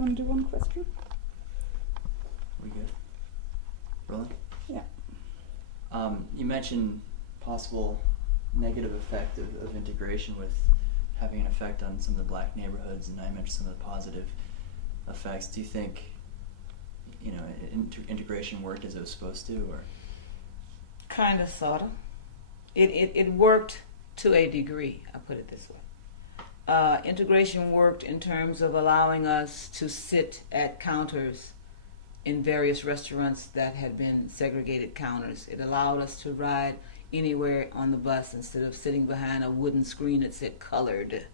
You want to do one question? We good? Rolling? Yeah. You mentioned possible negative effect of integration with having an effect on some of the black neighborhoods, and I mentioned some of the positive effects. Do you think, integration worked as it was supposed to, or? Kind of, sort of. It worked to a degree, I'll put it this way. Integration worked in terms of allowing us to sit at counters in various restaurants that had been segregated counters. It allowed us to ride anywhere on the bus instead of sitting behind a wooden screen that said colored.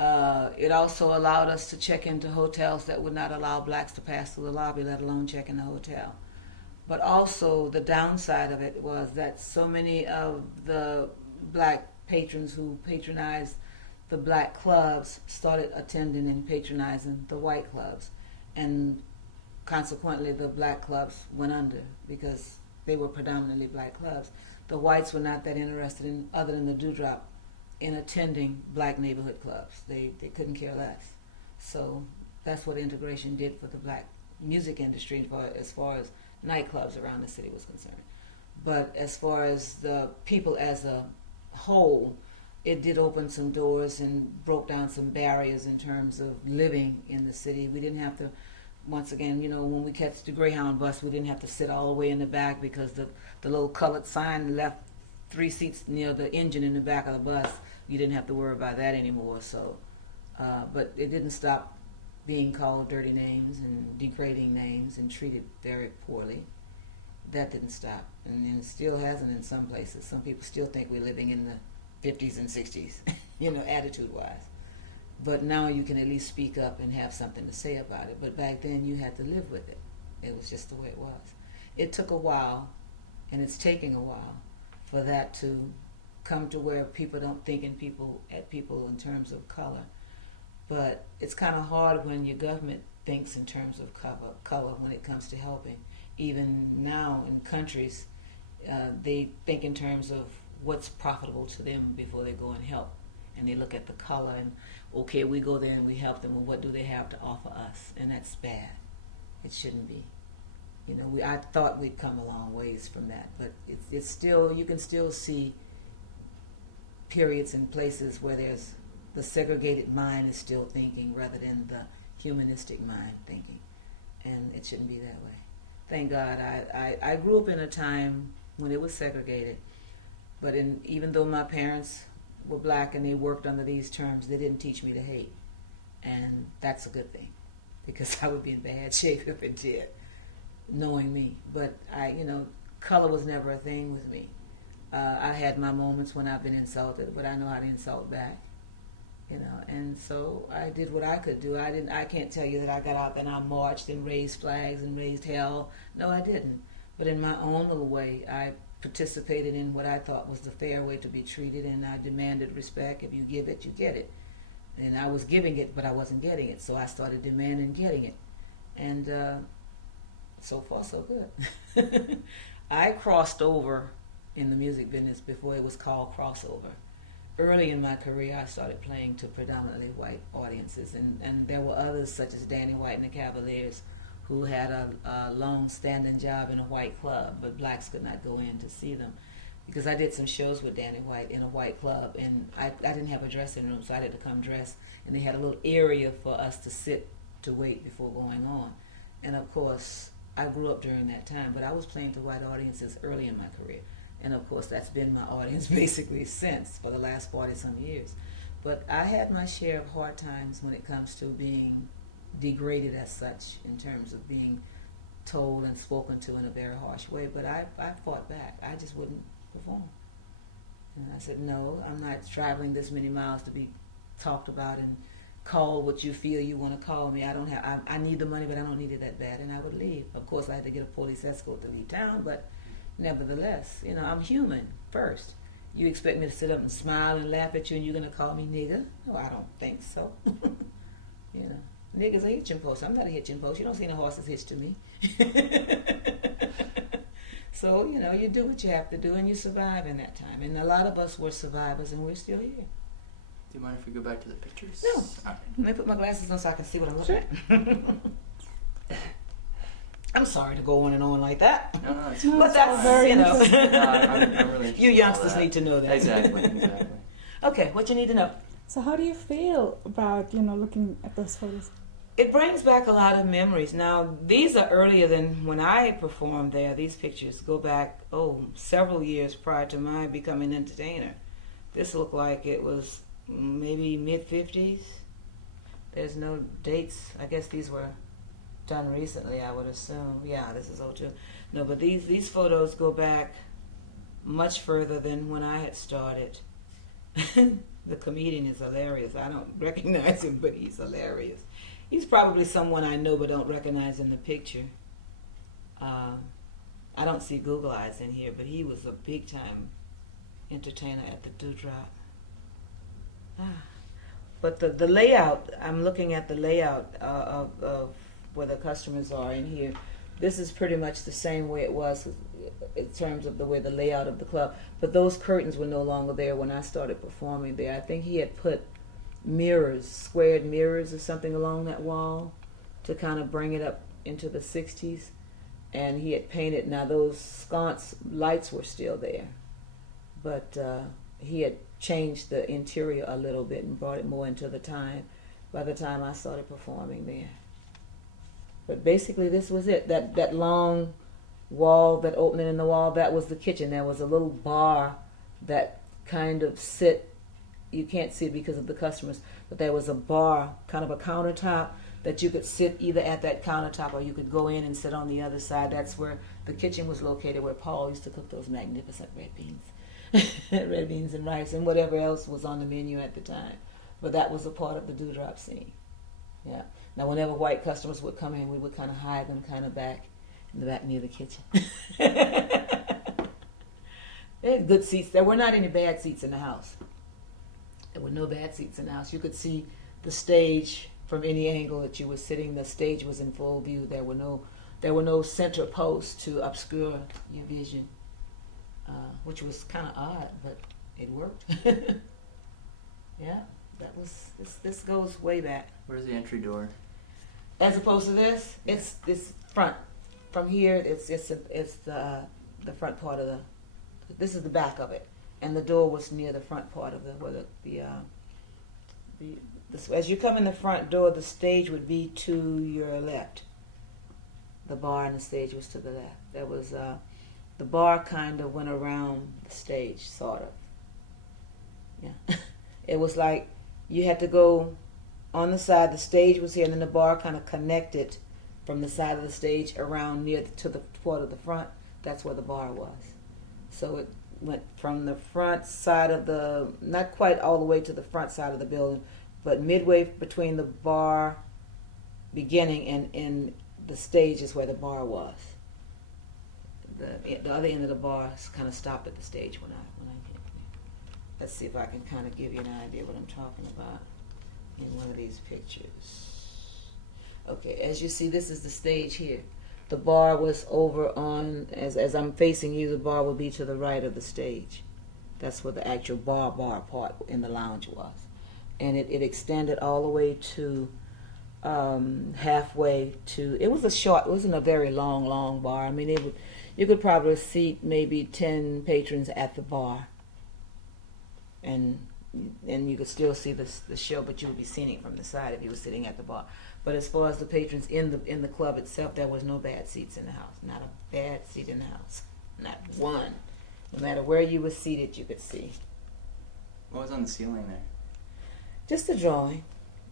It also allowed us to check into hotels that would not allow blacks to pass through the lobby, let alone check in the hotel. But also the downside of it was that so many of the black patrons who patronized the black clubs started attending and patronizing the white clubs. And consequently, the black clubs went under because they were predominantly black clubs. The whites were not that interested in, other than the dewdrop, in attending black neighborhood clubs. They couldn't care less. So that's what integration did for the black music industry as far as nightclubs around the city was concerned. But as far as the people as a whole, it did open some doors and broke down some barriers in terms of living in the city. We didn't have to, once again, when we catch the Greyhound bus, we didn't have to sit all the way in the back because the little colored sign left 3 seats near the engine in the back of the bus. You didn't have to worry about that anymore. So, but it didn't stop being called dirty names and degrading names and treated very poorly. That didn't stop, and it still hasn't in some places. Some people still think we're living in the 50s and 60s, attitude-wise. But now you can at least speak up and have something to say about it. But back then you had to live with it. It was just the way it was. It took a while, and it's taking a while, for that to come to where people don't think at people in terms of color. But it's kind of hard when your government thinks in terms of color when it comes to helping. Even now in countries, they think in terms of what's profitable to them before they go and help. And they look at the color and, okay, we go there and we help them, and what do they have to offer us? And that's bad. It shouldn't be. I thought we'd come a long ways from that, but it's still, you can still see periods and places where there's the segregated mind is still thinking rather than the humanistic mind thinking. And it shouldn't be that way. Thank God I grew up in a time when it was segregated, but even though my parents were black and they worked under these terms, they didn't teach me to hate. And that's a good thing, because I would be in bad shape if it did, knowing me. But color was never a thing with me. I had my moments when I've been insulted, but I know how to insult back. And so I did what I could do. I can't tell you that I got out and I marched and raised flags and raised hell. No, I didn't. But in my own little way, I participated in what I thought was the fair way to be treated, and I demanded respect. If you give it, you get it. And I was giving it, but I wasn't getting it. So I started demanding getting it. And so far, so good. I crossed over in the music business before it was called crossover. Early in my career, I started playing to predominantly white audiences, and there were others such as Danny White and the Cavaliers who had a long-standing job in a white club, but blacks could not go in to see them because I did some shows with Danny White in a white club, and I didn't have a dressing room, so I had to come dressed, and they had a little area for us to sit to wait before going on. And of course, I grew up during that time, but I was playing to white audiences early in my career. And of course, that's been my audience basically since, for the last 40-some years. But I had my share of hard times when it comes to being degraded as such, in terms of being told and spoken to in a very harsh way. But I fought back. I just wouldn't perform. And I said, no, I'm not traveling this many miles to be talked about and called what you feel you want to call me. I need the money, but I don't need it that bad. And I would leave. Of course, I had to get a police escort to leave town, but nevertheless, I'm human first. You expect me to sit up and smile and laugh at you and you're going to call me nigger? No, I don't think so. Nigger's a hitching post. I'm not a hitching post. You don't see no horses hitched to me. So, you do what you have to do and you survive in that time. And a lot of us were survivors and we're still here. Do you mind if we go back to the pictures? No. Okay. Let me put my glasses on so I can see what I'm looking at. I'm sorry to go on and on like that. No, it's No, But it's that's, all very you know. interesting. No, I'm really interested You in all youngsters that. need to know that. Exactly. Okay, what you need to know. So how do you feel about, looking at those photos? It brings back a lot of memories. Now, these are earlier than when I performed there. These pictures go back, several years prior to my becoming an entertainer. This looked like it was maybe mid-50s. There's no dates. I guess these were done recently, I would assume. Yeah, this is old too. No, but these photos go back much further than when I had started. The comedian is hilarious. I don't recognize him, but he's hilarious. He's probably someone I know but don't recognize in the picture. I don't see Google Eyes in here, but he was a big-time entertainer at the Dewdrop. But the layout, I'm looking at the layout of where the customers are in here. This is pretty much the same way it was in terms of the way the layout of the club. But those curtains were no longer there when I started performing there. I think he had put mirrors, squared mirrors or something along that wall to kind of bring it up into the 60s. And he had painted, now those sconce lights were still there. But he had changed the interior a little bit and brought it more into the time by the time I started performing there. But basically this was it. That long wall, that opening in the wall, that was the kitchen. There was a little bar that kind of you can't see it because of the customers, but there was a bar, kind of a countertop, that you could sit either at that countertop or you could go in and sit on the other side. That's where the kitchen was located, where Paul used to cook those magnificent red beans. Red beans and rice and whatever else was on the menu at the time. But that was a part of the Dewdrop scene. Yeah. Now whenever white customers would come in, we would kind of hide them kind of back in the back near the kitchen. They had good seats. There were not any bad seats in the house. There were no bad seats in the house. You could see the stage from any angle that you were sitting. The stage was in full view. There were no center posts to obscure your vision, which was kind of odd, but it worked. Yeah, that was this goes way back. Where's the entry door? As opposed to this, it's this front. From here, it's the front part of the. This is the back of it. And the door was near the front part of as you come in the front door, the stage would be to your left. The bar and the stage was to the left. There was the bar kind of went around the stage, sort of. Yeah, it was like you had to go on the side. The stage was here, and then the bar kind of connected from the side of the stage around near to the part of the front. That's where the bar was. So it went from the front side of not quite all the way to the front side of the building, but midway between the bar beginning and the stage is where the bar was. The other end of the bar kind of stopped at the stage when I came here. Let's see if I can kind of give you an idea what I'm talking about in one of these pictures. Okay, as you see, this is the stage here. The bar was over on, as I'm facing you, the bar will be to the right of the stage. That's where the actual bar part in the lounge was. And it extended all the way to halfway to, it wasn't a very long bar. I mean, you could probably seat maybe 10 patrons at the bar. And you could still see the show, but you would be seeing it from the side if you were sitting at the bar. But as far as the patrons in the club itself, there was no bad seats in the house. Not a bad seat in the house. Not one. No matter where you were seated, you could see. What was on the ceiling there? Just a drawing.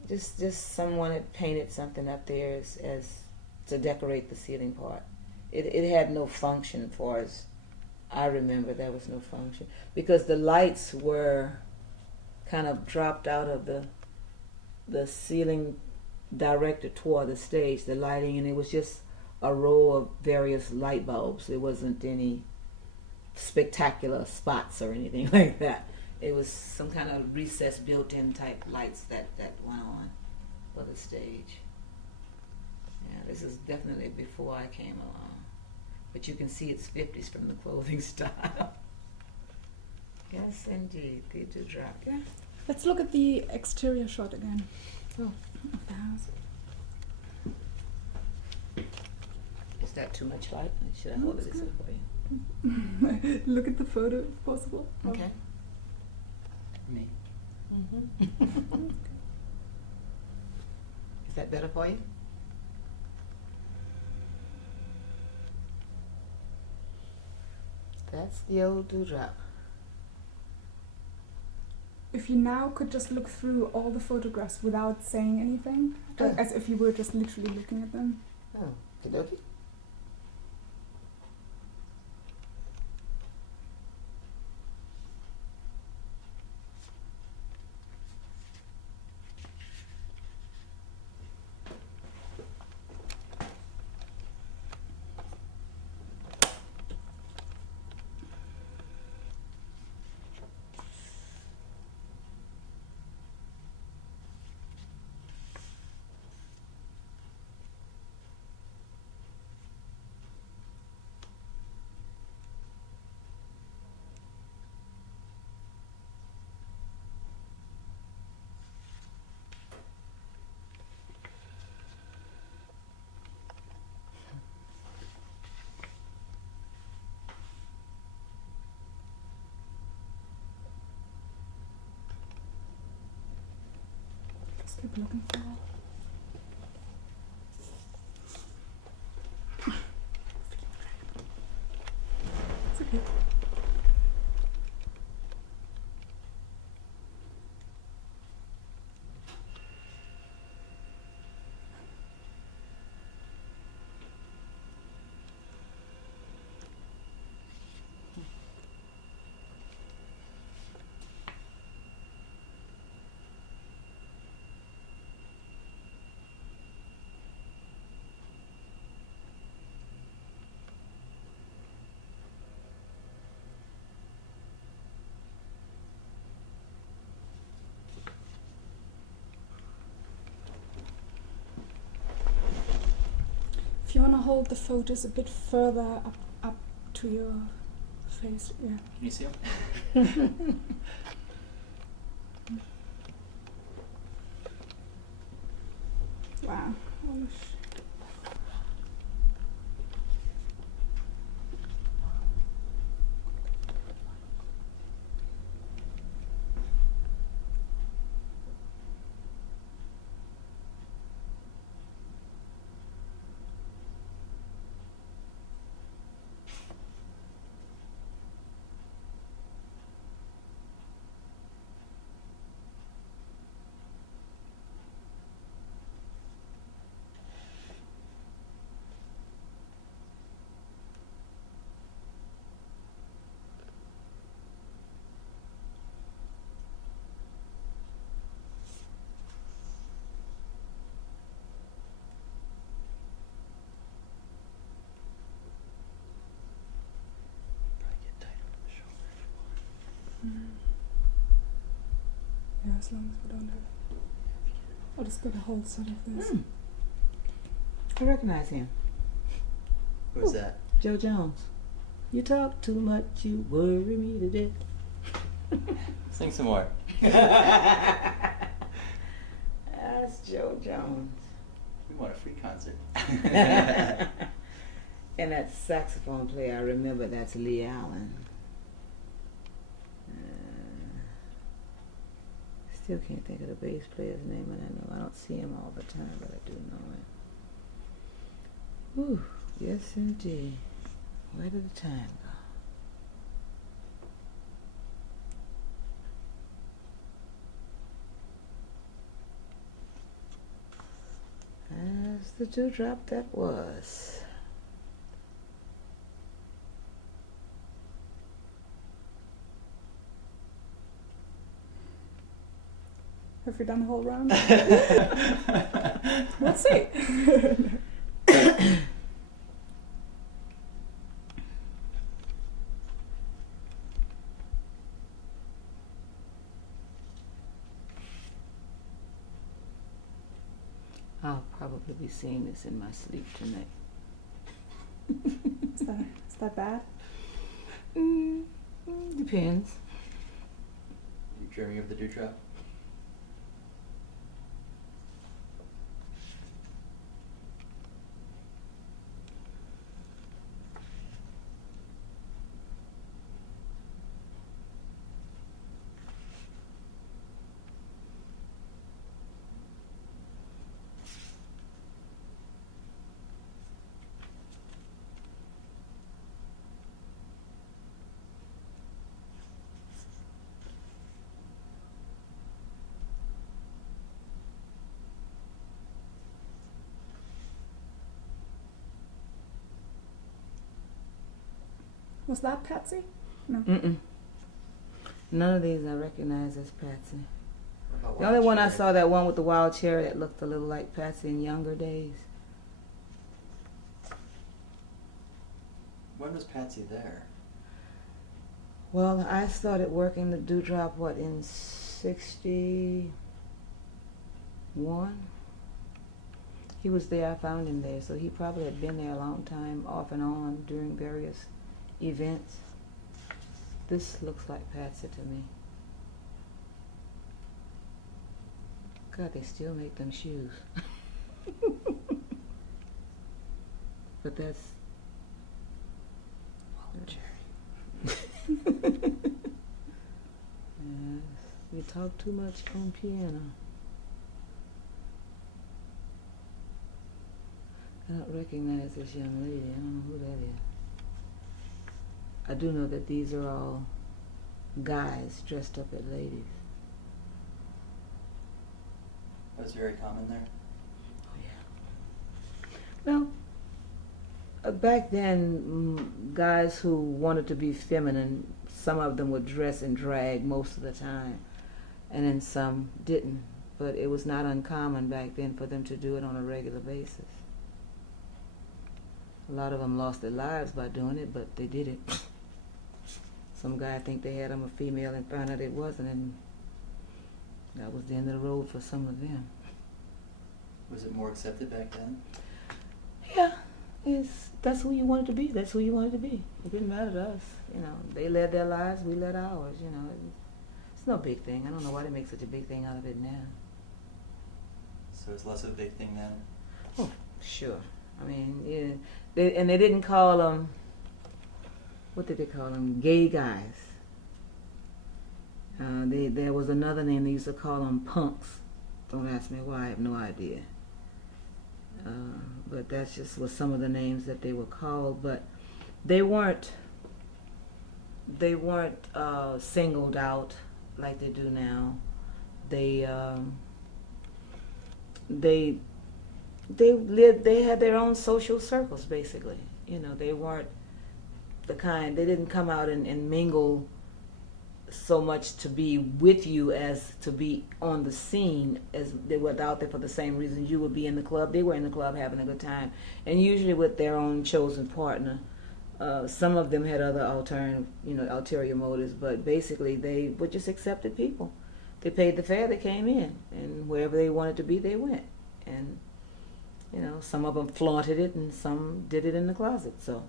Just someone had painted something up there as to decorate the ceiling part. It had no function for us. I remember there was no function. Because the lights were kind of dropped out of the ceiling directed toward the stage, the lighting, and it was just a row of various light bulbs. It wasn't any spectacular spots or anything like that. It was some kind of recessed built-in type lights that went on for the stage. Yeah, this is definitely before I came along. But you can see it's 50s from the clothing style. Yes, indeed, they do drop. Yeah. Let's look at the exterior shot again Oh. of the house. Is that too much light? Should I hold it this way for you? Look at the photo if possible. Okay. Me. Is that better for you? That's the old dewdrop. If you now could just look through all the photographs without saying anything, like as if you were just literally looking at them. Oh, okey-dokey. Just keep looking for all. It's okay. If you want to hold the photos a bit further up to your face, yeah. Can you see him? Wow. Holy Probably get tight on the shoulder if you want. Yeah, as long as we don't have. I'll just get a hold sort of this. I recognize him. Who was that? Joe Jones. You talk too much, you worry me to death. Sing some more. That's Joe Jones. We want a free concert. And that saxophone player, I remember that's Lee Allen. Still can't think of the bass player's name, and I don't see him all the time, but I do know him. Whew, yes indeed. Where did the time go? As the dewdrop that was. Have you done the whole round? We'll see. I'll probably be seeing this in my sleep tonight. Is that bad? Depends. You dreaming of the dewdrop? Was that Patsy? No. Mm-mm. None of these I recognize as Patsy. What about The only one I Wild saw, Cherry? that one with the wild cherry, that looked a little like Patsy in younger days. When was Patsy there? Well, I started working the Dewdrop, in 61? He was there, I found him there, so he probably had been there a long time, off and on, during various events. This looks like Patsy to me. God, they still make them shoes. But that's Wild Cherry. Yes, we talk too much on piano. I don't recognize this young lady. I don't know who that is. I do know that these are all guys dressed up as ladies. That's very common there. Oh, yeah. Well, back then, guys who wanted to be feminine, some of them would dress in drag most of the time, and then some didn't. But it was not uncommon back then for them to do it on a regular basis. A lot of them lost their lives by doing it, but they did it. Some guy think they had them a female and found out it wasn't, and that was the end of the road for some of them. Was it more accepted back then? Yeah, that's who you wanted to be. That's who you wanted to be. It didn't matter to us. You know, they led their lives, we led ours. You know, it's no big thing. I don't know why they make such a big thing out of it now. So it's less of a big thing then? Oh, sure. I mean, yeah, they didn't call them. What did they call them? Gay guys. There was another name they used to call them, punks. Don't ask me why. I have no idea. But that's just was some of the names that they were called. But they weren't singled out like they do now. They had their own social circles, basically. You know, they weren't the kind, they didn't come out and mingle so much to be with you as to be on the scene, as they were out there for the same reason you would be in the club. They were in the club having a good time, and usually with their own chosen partner. Some of them had other ulterior motives, but basically they were just accepted people. They paid the fare, they came in, and wherever they wanted to be, they went. And you know, some of them flaunted it, and some did it in the closet. So.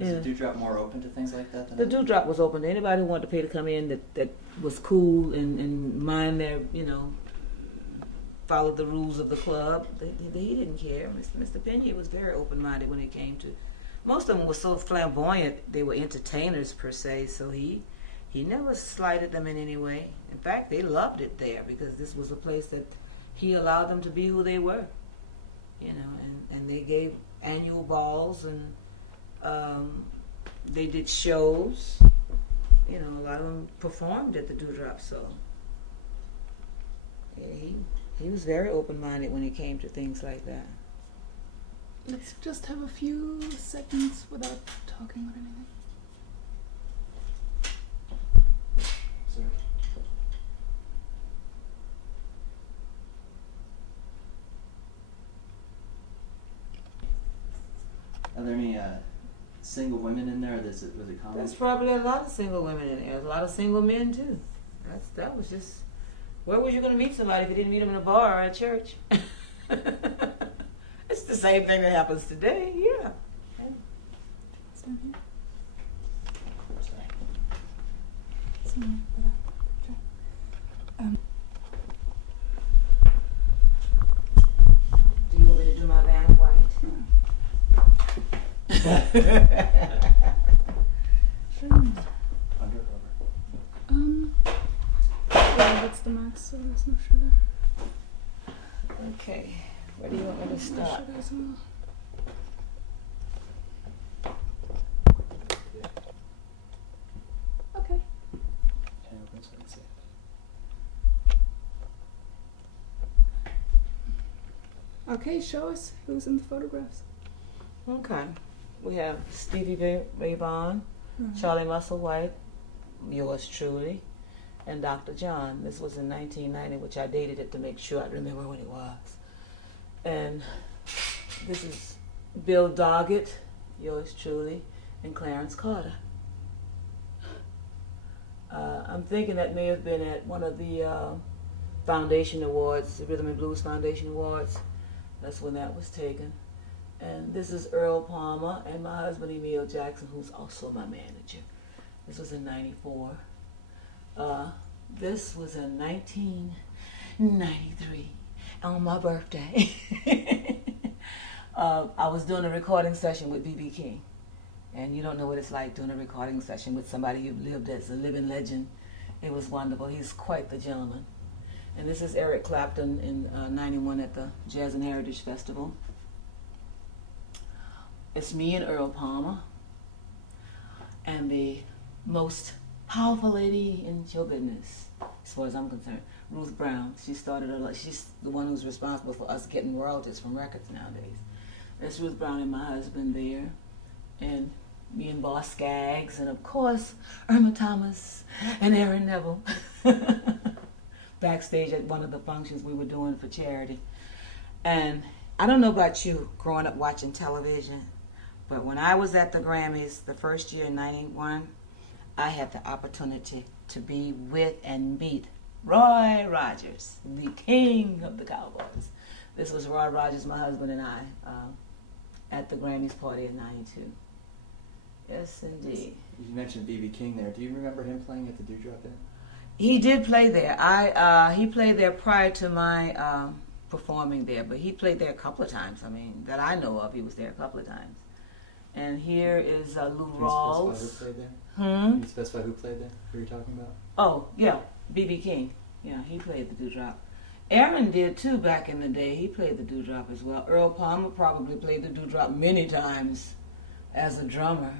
Was the Dewdrop more open to things like that? The Dewdrop was open to anybody who wanted to pay to come in that was cool and mind their, followed the rules of the club. He didn't care. Mr. Pena was very open-minded when it came to. Most of them were so flamboyant, they were entertainers per se, so he never slighted them in any way. In fact, they loved it there because this was a place that he allowed them to be who they were. And they gave annual balls and they did shows. A lot of them performed at the Dewdrop, so yeah, he was very open-minded when it came to things like that. Let's just have a few seconds without talking or anything. Sorry. Are there any single women in there? Was it common? There's probably a lot of single women in there. There's a lot of single men too. That was just. Where was you going to meet somebody if you didn't meet them in a bar or at church? It's the same thing that happens today. Yeah. Stand here. Sorry. So, Do you want me to do my Vanna White? Under or over? Yeah, that's the max, so there's no sugar. Okay. Where do you want me to No start? sugar as well. Okay. Can I open so I can see? Okay, show us who's in the photographs. Okay. we have Stevie Ray Vaughan, Charlie Musselwhite, yours truly, and Dr. John. This was in 1990, which I dated it to make sure I remember when it was. And this is Bill Doggett, yours truly, and Clarence Carter. I'm thinking that may have been at one of the Foundation Awards, the Rhythm and Blues Foundation Awards. That's when that was taken. And this is Earl Palmer and my husband Emil Jackson, who's also my manager. This was in 94. This was in 1993 on my birthday. I was doing a recording session with B.B. King. And you don't know what it's like doing a recording session with somebody you've lived as a living legend. It was wonderful. He's quite the gentleman. And this is Eric Clapton in 91 at the Jazz and Heritage Festival. It's me and Earl Palmer. And the most powerful lady in show business, as far as I'm concerned, Ruth Brown. She's the one who's responsible for us getting royalties from records nowadays. That's Ruth Brown and my husband there. And me and Boss Skaggs, and of course, Irma Thomas and Aaron Neville. Backstage at one of the functions we were doing for charity. And I don't know about you, growing up watching television, but when I was at the Grammys the first year in 91, I had the opportunity to be with and meet Roy Rogers, the king of the Cowboys. This was Roy Rogers, my husband, and I at the Grammys party in 92. Yes, indeed. You mentioned B.B. King there. Do you remember him playing at the Dewdrop Inn? He did play there. He played there prior to my performing there, but he played there a couple of times. I mean, that I know of, he was there a couple of times. And here is Lou Rawls. Can you specify who played there? Hmm? Can you specify who played there? Who are you talking about? Oh, yeah, B.B. King. Yeah, he played the Dewdrop. Aaron did too back in the day. He played the Dewdrop as well. Earl Palmer probably played the Dewdrop many times as a drummer,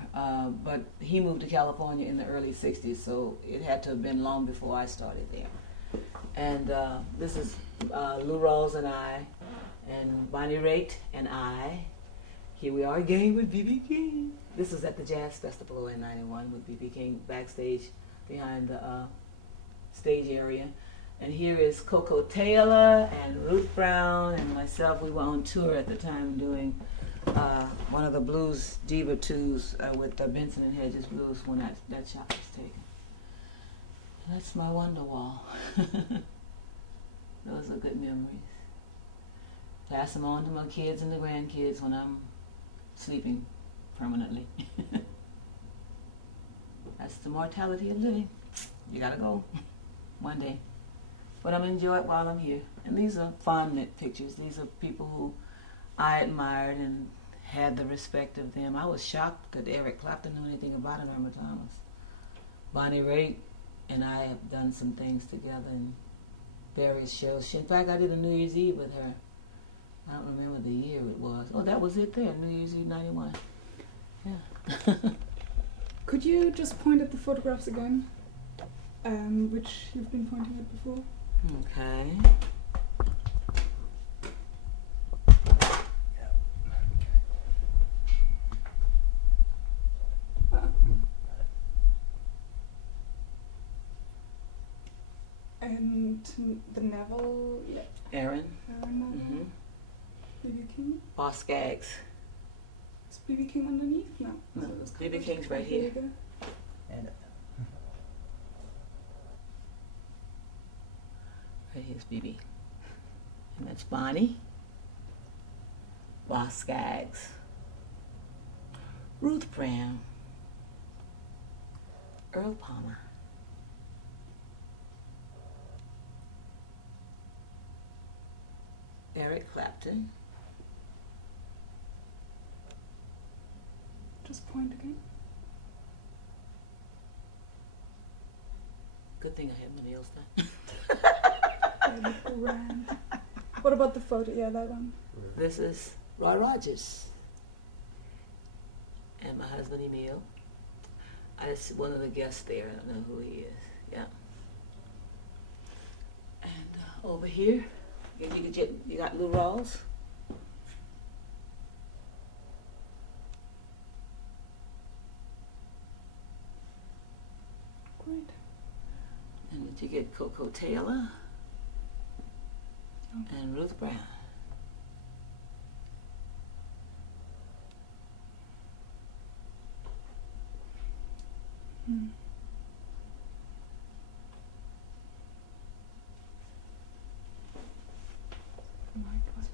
but he moved to California in the early 60s, so it had to have been long before I started there. And this is Lou Rawls and I, and Bonnie Raitt and I. Here we are again with B.B. King. This was at the Jazz Festival in 91 with B.B. King backstage behind the stage area. And here is Coco Taylor and Ruth Brown and myself. We were on tour at the time doing one of the blues diva twos with Benson and Hedges Blues when that shot was taken. That's my wonder wall. Those are good memories. Pass them on to my kids and the grandkids when I'm sleeping permanently. That's the mortality of living. You gotta go one day. But I'm enjoying it while I'm here. And these are fond pictures. These are people who I admired and had the respect of them. I was shocked that Eric Clapton knew anything about an Irma Thomas. Bonnie Raitt and I have done some things together in various shows. In fact, I did a New Year's Eve with her. I don't remember the year it was. Oh, that was it there, New Year's Eve 91. Yeah. Could you just point at the photographs again, which you've been pointing at before? Okay. And the Neville, yeah. Aaron. Neville. Mm-hmm. B.B. King. Boss Skaggs. Is B.B. King underneath? No. No, B.B. King's right Here here. you go. And Right here's B.B. And that's Bonnie. Boss Skaggs. Ruth Brown. Earl Palmer. Eric Clapton. Just point again. Good thing I had my nails done. They look grand. What about the photo? Yeah, that one. This is Roy Rogers. And my husband Emil. I just one of the guests there. I don't know who he is. Yeah. And over here, you got Lou Rawls. You get Coco Taylor and Ruth Brown. Hmm. My God.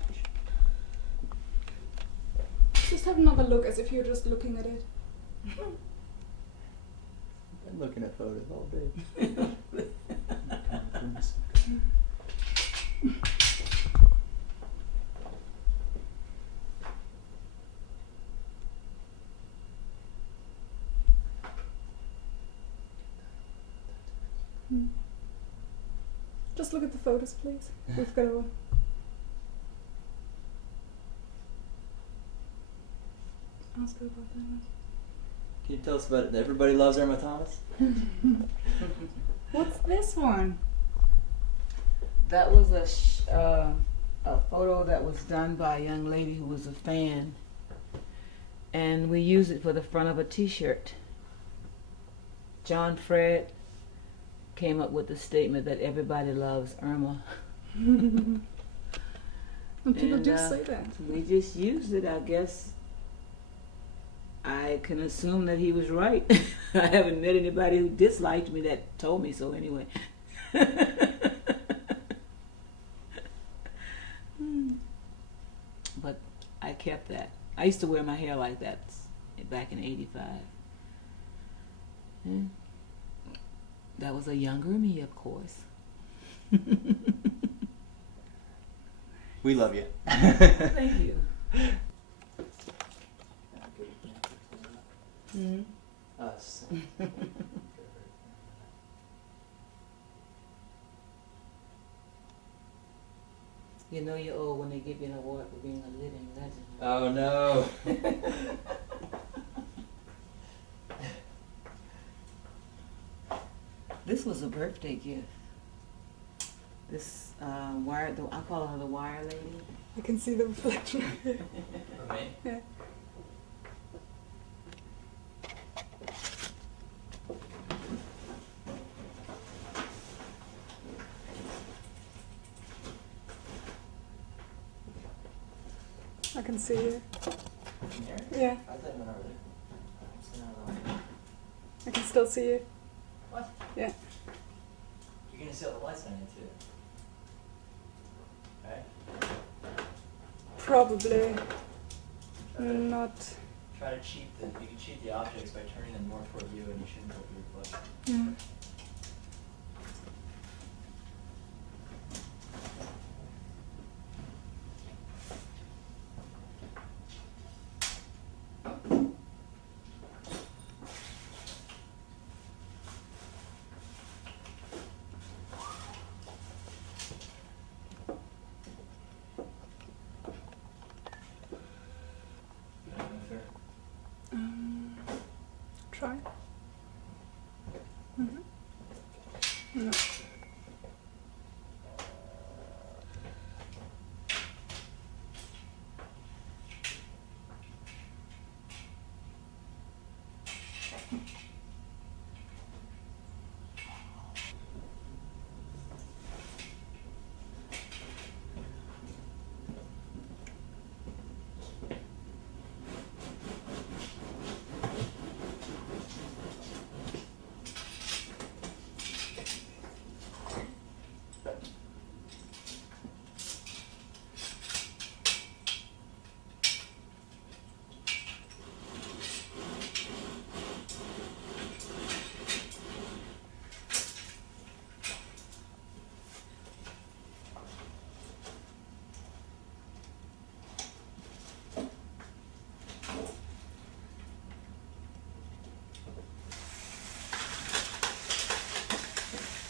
Just have another look as if you're just looking at it. I'm looking at photos all day. Hmm. Just look at the photos, please. We've got to. Ask her about that. Can you tell us about it? Everybody Loves Irma Thomas? What's this one? That was a photo that was done by a young lady who was a fan, and we used it for the front of a T-shirt. John Fred came up with the statement that everybody loves Irma. And people do say that. We just used it, I guess. I can assume that he was right. I haven't met anybody who disliked me that told me so anyway. But I kept that. I used to wear my hair like that back in '85. Yeah. That was a younger me, of course. We love you. Thank you. Mm-hmm. Us. You know you're old when they give you an award for being a living legend. Oh no. This was a birthday gift. This wire, I call her the wire lady. I can see the reflection. For me? Yeah. I can see you. From here? Yeah, I thought it went over there. It's another one. I can still see you. What? Yeah. You're gonna see all the lights on you too. Right? Probably Try to, not. try to cheat you can cheat the objects by turning them more toward you, and you shouldn't go for your reflection. Yeah.